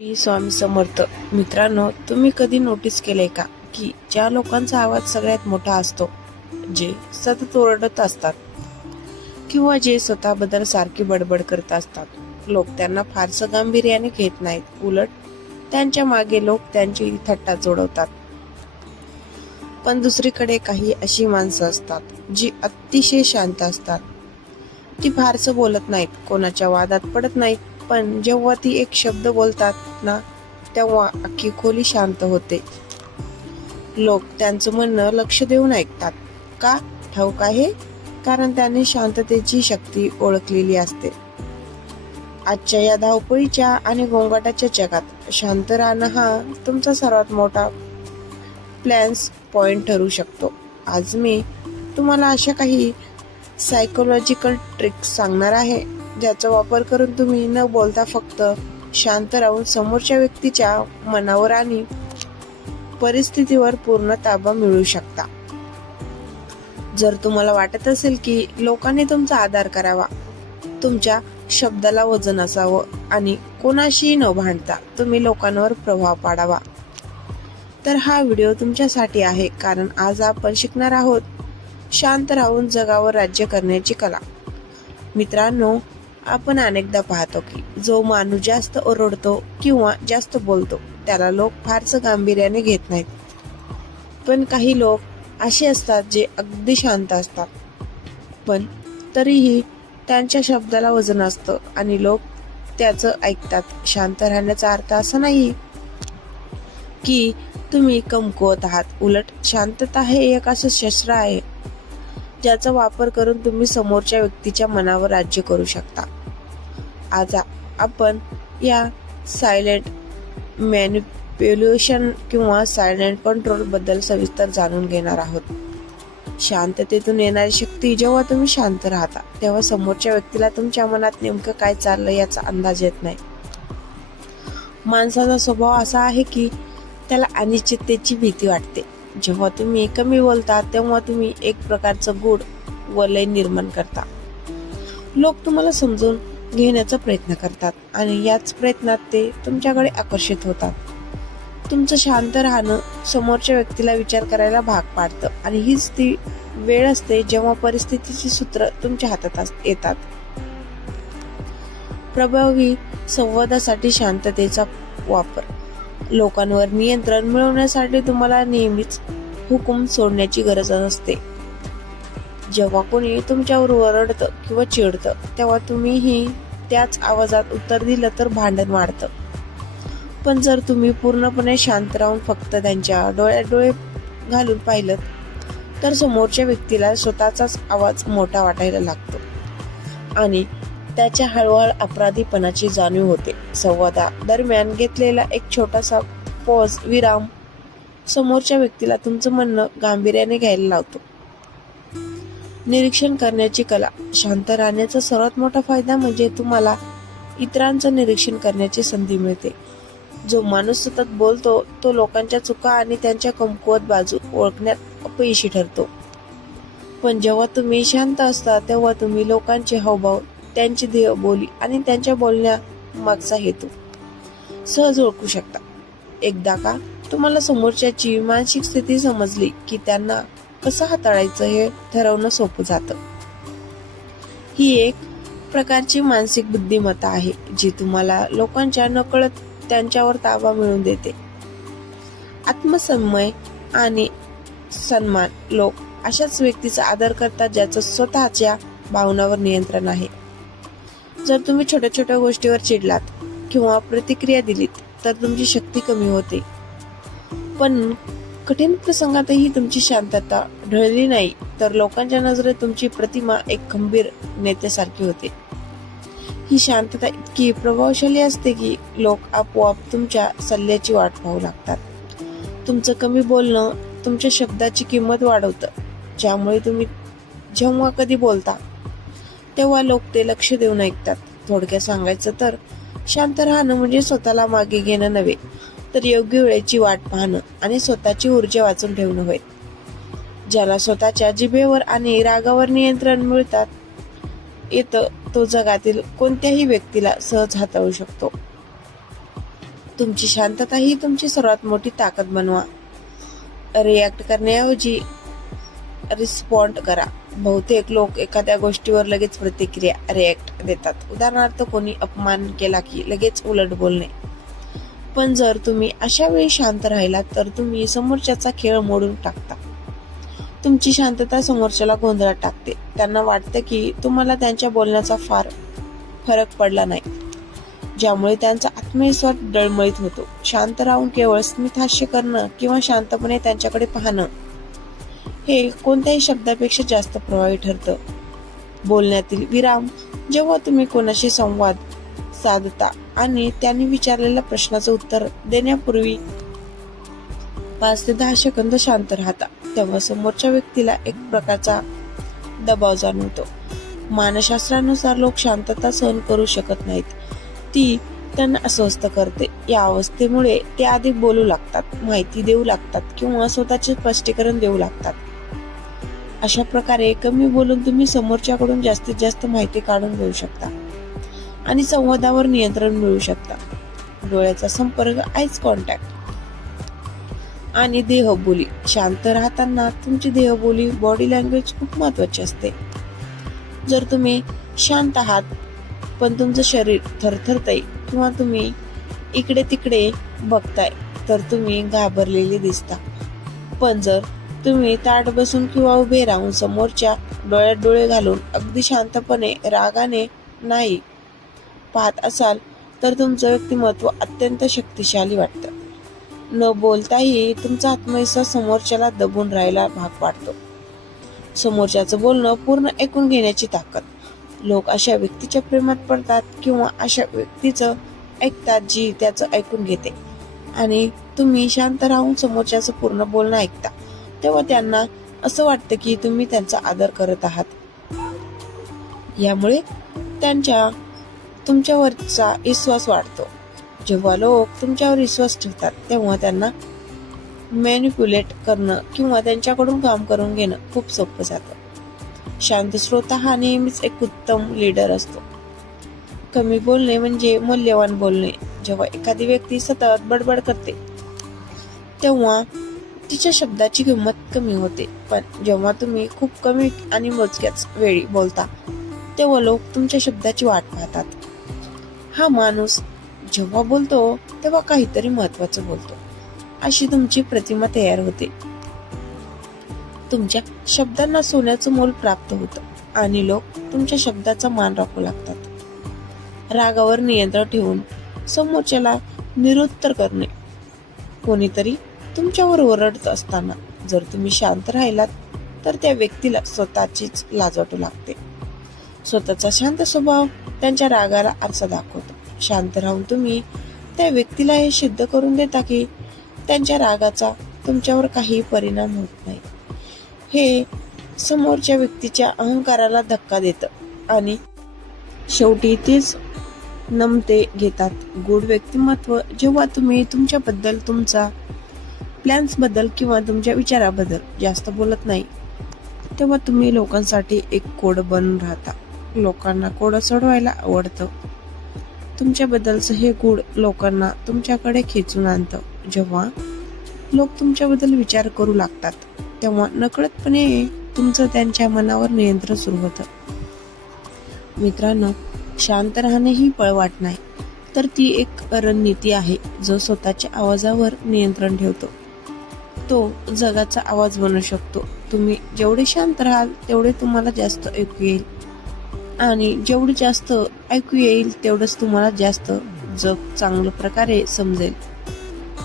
श्री स्वामी समर्थ. मित्रांनो, तुम्ही कधी नोटीस केलंय का की ज्या लोकांचा आवाज सगळ्यात मोठा असतो, जे सतत ओरडत असतात किंवा जे स्वतःबद्दल सारखी बडबड करत असतात, लोक त्यांना फारसं गांभीर्याने घेत नाहीत. उलट त्यांच्या मागे लोक त्यांची थट्टा जोडवतात. पण दुसरीकडे काही अशी माणसं असतात जी अतिशय शांत असतात. ती फारसं बोलत नाहीत, कोणाच्या वादात पडत नाहीत, पण जेव्हा ती एक शब्द बोलतात ना, तेव्हा अख्खी खोली शांत होते. लोक त्यांचं म्हणणं लक्ष देऊन ऐकतात. का ठाऊक आहे? कारण त्यांनी शांततेची शक्ती ओळखलेली असते. आजच्या या धावपळीच्या आणि गोंगाटाच्या जगात शांत राहणं हा तुमचा सर्वात मोठा प्लॅन्स पॉइंट ठरू शकतो. आज मी तुम्हाला अशा काही सायकोलॉजिकल ट्रिक्स सांगणार आहे, ज्याचा वापर करून तुम्ही न बोलता फक्त शांत राहून समोरच्या व्यक्तीच्या मनावर आणि परिस्थितीवर पूर्ण ताबा मिळवू शकता. जर तुम्हाला वाटत असेल की लोकांनी तुमचा आदर करावा, तुमच्या शब्दाला वजन असावं आणि कोणाशीही न भांडता तुम्ही लोकांवर प्रभाव पाडावा, तर हा व्हिडिओ तुमच्यासाठी आहे. कारण आज आपण शिकणार आहोत शांत राहून जगावर राज्य करण्याची कला. मित्रांनो, आपण अनेकदा पाहतो की जो माणूस जास्त ओरडतो किंवा जास्त बोलतो त्याला लोक फारसं गांभीर्याने घेत नाहीत. पण काही लोक असे असतात जे अगदी शांत असतात, पण तरीही त्यांच्या शब्दाला वजन असतं आणि लोक त्याचं ऐकतात. शांत राहण्याचा अर्थ असा नाही की तुम्ही कमकुवत आहात. उलट शांतता हे एक असं शस्त्र आहे ज्याचा वापर करून तुम्ही समोरच्या व्यक्तीच्या मनावर राज्य करू शकता. आज आपण या सायलेंट मॅनिप्युलेशन किंवा सायलेंट कंट्रोल बद्दल सविस्तर जाणून घेणार आहोत. शांततेतून येणारी शक्ती. जेव्हा तुम्ही शांत राहता तेव्हा समोरच्या व्यक्तीला तुमच्या मनात नेमकं काय चाललं याचा अंदाज येत नाही. माणसाचा स्वभाव असा आहे की त्याला अनिश्चिततेची भीती वाटते. जेव्हा तुम्ही कमी बोलता तेव्हा तुम्ही एक प्रकारचं गूढ वलय निर्माण करता. लोक तुम्हाला समजून घेण्याचा प्रयत्न करतात आणि याच प्रयत्नात ते तुमच्याकडे आकर्षित होतात. तुमचं शांत राहणं समोरच्या व्यक्तीला विचार करायला भाग पाडतं आणि हीच ती वेळ असते जेव्हा परिस्थितीची सूत्र तुमच्या हातात येतात. प्रभावी संवादासाठी शांततेचा वापर. लोकांवर नियंत्रण मिळवण्यासाठी तुम्हाला नेहमीच हुकूम सोडण्याची गरज नसते. जेव्हा कोणी तुमच्यावर ओरडतं किंवा चिडतं तेव्हा तुम्हीही त्याच आवाजात उत्तर दिलं तर भांडण वाढतं. पण जर तुम्ही पूर्णपणे शांत राहून फक्त त्यांच्या डोळ्यात डोळे घालून पाहिलं तर समोरच्या व्यक्तीला स्वतःचाच आवाज मोठा वाटायला लागतो आणि त्याच्या हळूहळू अपराधीपणाची जाणीव होते. संवादा दरम्यान घेतलेला एक छोटासा पॉज, विराम, समोरच्या व्यक्तीला तुमचं म्हणणं गांभीर्याने घ्यायला लावतो. निरीक्षण करण्याची कला. शांत राहण्याचा सर्वात मोठा फायदा म्हणजे तुम्हाला इतरांचं निरीक्षण करण्याची संधी मिळते. जो माणूस सतत बोलतो तो लोकांच्या चुका आणि त्यांच्या कमकुवत बाजू ओळखण्यात अपयशी ठरतो. पण जेव्हा तुम्ही शांत असता तेव्हा तुम्ही लोकांचे हावभाव, त्यांची देहबोली आणि त्यांच्या बोलण्या मागचा हेतू सहज ओळखू शकता. एकदा का तुम्हाला समोरच्याची मानसिक स्थिती समजली की त्यांना कसं हाताळायचं हे ठरवणं सोपं जातं. ही एक प्रकारची मानसिक बुद्धिमत्ता आहे जी तुम्हाला लोकांच्या नकळत त्यांच्यावर ताबा मिळवून देते. आत्मसन्मान आणि सन्मान. लोक अशाच व्यक्तीचा आदर करतात ज्याचं स्वतःच्या भावनांवर नियंत्रण आहे. जर तुम्ही छोट्या छोट्या गोष्टीवर चिडलात किंवा प्रतिक्रिया दिलीत तर तुमची शक्ती कमी होते. पण कठीण प्रसंगातही तुमची शांतता ढळली नाही तर लोकांच्या नजरेत तुमची प्रतिमा एक खंबीर नेत्यासारखी होते. ही शांतता इतकी प्रभावशाली असते की लोक आपोआप तुमच्या सल्ल्याची वाट पाहू लागतात. तुमचं कमी बोलणं तुमच्या शब्दाची किंमत वाढवतं, ज्यामुळे तुम्ही जेव्हा कधी बोलता तेव्हा लोक ते लक्ष देऊन ऐकतात. थोडक्यात सांगायचं तर शांत राहणं म्हणजे स्वतःला मागे घेणं नव्हे, तर योग्य वेळेची वाट पाहणं आणि स्वतःची ऊर्जा वाचून ठेवणं होय. ज्याला स्वतःच्या जिभेवर आणि रागावर नियंत्रण मिळतात येतं तो जगातील कोणत्याही व्यक्तीला सहज हाताळू शकतो. तुमची शांतता ही तुमची सर्वात मोठी ताकद बनवा. रिॲक्ट करण्याऐवजी रिस्पॉन्ड करा. बहुतेक लोक एखाद्या गोष्टीवर लगेच प्रतिक्रिया रिॲक्ट देतात. उदाहरणार्थ, कोणी अपमान केला की लगेच उलट बोलणे. पण जर तुम्ही अशा वेळी शांत राहिलात तर तुम्ही समोरच्याचा खेळ मोडून टाकता. तुमची शांतता समोरच्याला गोंधळात टाकते. त्यांना वाटतं की तुम्हाला त्यांच्या बोलण्याचा फार फरक पडला नाही, ज्यामुळे त्यांचा आत्मविश्वास डळमळीत होतो. शांत राहून केवळ स्मित हास्य करणं किंवा शांतपणे त्यांच्याकडे पाहणं हे कोणत्याही शब्दापेक्षा जास्त प्रभावी ठरतं. बोलण्यातील विराम, जेव्हा तुम्ही कोणाशी संवाद साधता आणि त्यांनी विचारलेल्या प्रश्नाचं उत्तर देण्यापूर्वी 5 ते 10 सेकंद शांत राहता, तेव्हा समोरच्या व्यक्तीला एक प्रकारचा दबाव जाणवतो. मानसशास्त्रानुसार लोक शांतता सहन करू शकत नाहीत. ती त्यांना अस्वस्थ करते. या अवस्थेमुळे ते अधिक बोलू लागतात, माहिती देऊ लागतात किंवा स्वतःचे स्पष्टीकरण देऊ लागतात. अशा प्रकारे कमी बोलून तुम्ही समोरच्याकडून जास्तीत जास्त माहिती काढून घेऊ शकता आणि संवादावर नियंत्रण मिळवू शकता. डोळ्याचा संपर्क, आईज कॉन्टॅक्ट आणि देहबोली. शांत राहताना तुमची देहबोली, बॉडी लँग्वेज खूप महत्वाची असते. जर तुम्ही शांत आहात पण तुमचं शरीर थरथरतंय किंवा तुम्ही इकडे तिकडे बघताय तर तुम्ही घाबरलेले दिसता. पण जर तुम्ही ताठ बसून किंवा उभे राहून समोरच्या डोळ्यात डोळे घालून अगदी शांतपणे, रागाने नाही पाहत असाल तर तुमचं व्यक्तिमत्व अत्यंत शक्तिशाली वाटतं. न बोलताही तुमचा आत्मविश्वास समोरच्याला दबून राहायला भाग पाडतो. समोरच्याचं बोलणं पूर्ण ऐकून घेण्याची ताकद. लोक अशा व्यक्तीच्या प्रेमात पडतात किंवा अशा व्यक्तीचं ऐकतात जी त्याचं ऐकून घेते. आणि तुम्ही शांत राहून समोरच्याचं पूर्ण बोलणं ऐकता, तेव्हा त्यांना असं वाटतं की तुम्ही त्यांचा आदर करत आहात. यामुळे तुमच्यावरचा विश्वास वाढतो. जेव्हा लोक तुमच्यावर विश्वास ठेवतात तेव्हा त्यांना मॅनिप्युलेट करणं किंवा त्यांच्याकडून काम करून घेणं खूप सोपं जातं. शांत श्रोता हा नेहमीच एक उत्तम लीडर असतो. कमी बोलणे म्हणजे मूल्यवान बोलणे. जेव्हा एखादी व्यक्ती सतत बडबड करते तेव्हा तिच्या शब्दाची किंमत कमी होते. पण जेव्हा तुम्ही खूप कमी आणि मोजक्याच वेळी बोलता तेव्हा लोक तुमच्या शब्दाची वाट पाहतात. हा माणूस जेव्हा बोलतो तेव्हा काहीतरी महत्वाचं बोलतो, अशी तुमची प्रतिमा तयार होते. तुमच्या शब्दांना सोन्याचं मोल प्राप्त होतं आणि लोक तुमच्या शब्दाचा मान राखू लागतात. रागावर नियंत्रण ठेवून समोरच्याला निरुत्तर करणे. कोणीतरी तुमच्यावर ओरडत असताना जर तुम्ही शांत राहिलात तर त्या व्यक्तीला स्वतःचीच लाज वाटू लागते. स्वतःचा शांत स्वभाव त्यांच्या रागाला आरसा दाखवतो. शांत राहून तुम्ही त्या व्यक्तीला हे सिद्ध करून देता की त्यांच्या रागाचा तुमच्यावर काही परिणाम होत नाही. हे समोरच्या व्यक्तीच्या अहंकाराला धक्का देतं आणि शेवटी तेच नमते घेतात. गुड व्यक्तिमत्व, जेव्हा तुम्ही तुमच्याबद्दल, तुमचा प्लॅन्स बद्दल किंवा तुमच्या विचाराबद्दल जास्त बोलत नाही तेव्हा तुम्ही लोकांसाठी एक कोड बनून राहता. लोकांना कोड सोडवायला आवडतं. तुमच्याबद्दलचं हे गुण लोकांना तुमच्याकडे खेचून आणतं. जेव्हा लोक तुमच्याबद्दल विचार करू लागतात तेव्हा नकळतपणे तुमचं त्यांच्या मनावर नियंत्रण सुरू होतं. मित्रांनो, शांत राहणे ही पळवाट नाही, तर ती एक रणनीती आहे जो स्वतःच्या आवाजावर नियंत्रण ठेवतो. तो जगाचा आवाज बनू शकतो. तुम्ही जेवढे शांत राहाल तेवढे तुम्हाला जास्त ऐकू येईल आणि जेवढे जास्त ऐकू येईल तेवढंच तुम्हाला जास्त जग चांगल्या प्रकारे समजेल.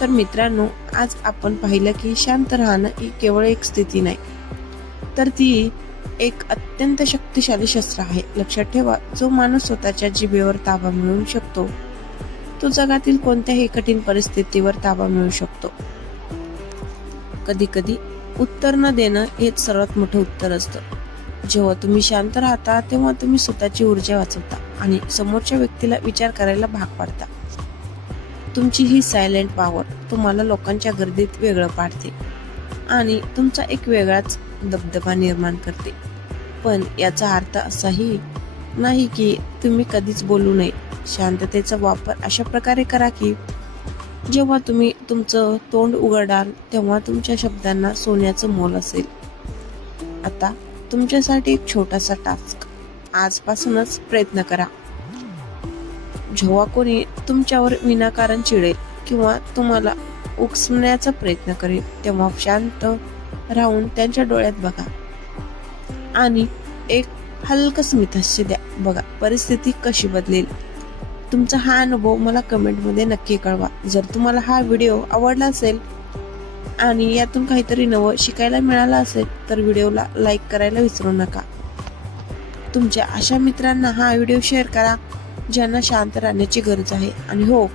तर मित्रांनो, आज आपण पाहिलं की शांत राहणं ही केवळ एक स्थिती नाही, तर ती एक अत्यंत शक्तिशाली शस्त्र आहे. लक्षात ठेवा, जो माणूस स्वतःच्या जिभेवर ताबा मिळवू शकतो तो जगातील कोणत्याही कठीण परिस्थितीवर ताबा मिळवू शकतो. कधी कधी उत्तर न देणं हेच सर्वात मोठं उत्तर असतं. जेव्हा तुम्ही शांत राहता तेव्हा तुम्ही स्वतःची ऊर्जा वाचवता आणि समोरच्या व्यक्तीला विचार करायला भाग पाडता. तुमची ही सायलेंट पॉवर तुम्हाला लोकांच्या गर्दीत वेगळं पाडते आणि तुमचा एक वेगळाच दबदबा निर्माण करते. पण याचा अर्थ असाही नाही की तुम्ही कधीच बोलू नये. शांततेचा वापर अशा प्रकारे करा की जेव्हा तुम्ही तुमचं तोंड उघडाल तेव्हा तुमच्या शब्दांना सोन्याचं मोल असेल. आता तुमच्यासाठी एक छोटासा टास्क. आजपासूनच प्रयत्न करा. जेव्हा कोणी तुमच्यावर विनाकारण चिडेल किंवा तुम्हाला उकसण्याचा प्रयत्न करेल तेव्हा शांत राहून त्यांच्या डोळ्यात बघा आणि एक हलकं स्मितहास्य द्या. बघा परिस्थिती कशी बदलेल. तुमचा हा अनुभव मला कमेंटमध्ये नक्की कळवा. जर तुम्हाला हा व्हिडिओ आवडला असेल आणि यातून काहीतरी नवं शिकायला मिळालं असेल तर व्हिडिओला लाईक करायला विसरू नका. तुमच्या अशा मित्रांना हा व्हिडिओ शेअर करा ज्यांना शांत राहण्याची गरज आहे. आणि हो,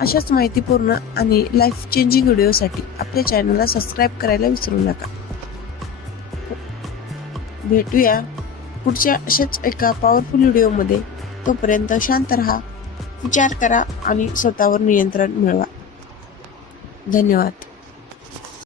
अशाच माहितीपूर्ण आणि लाईफ चेंजिंग व्हिडिओसाठी आपल्या चॅनलला सबस्क्राईब करायला विसरू नका. भेटूया पुढच्या अशाच एका पॉवरफुल व्हिडिओमध्ये. तोपर्यंत शांत राहा, विचार करा आणि स्वतःवर नियंत्रण मिळवा. धन्यवाद.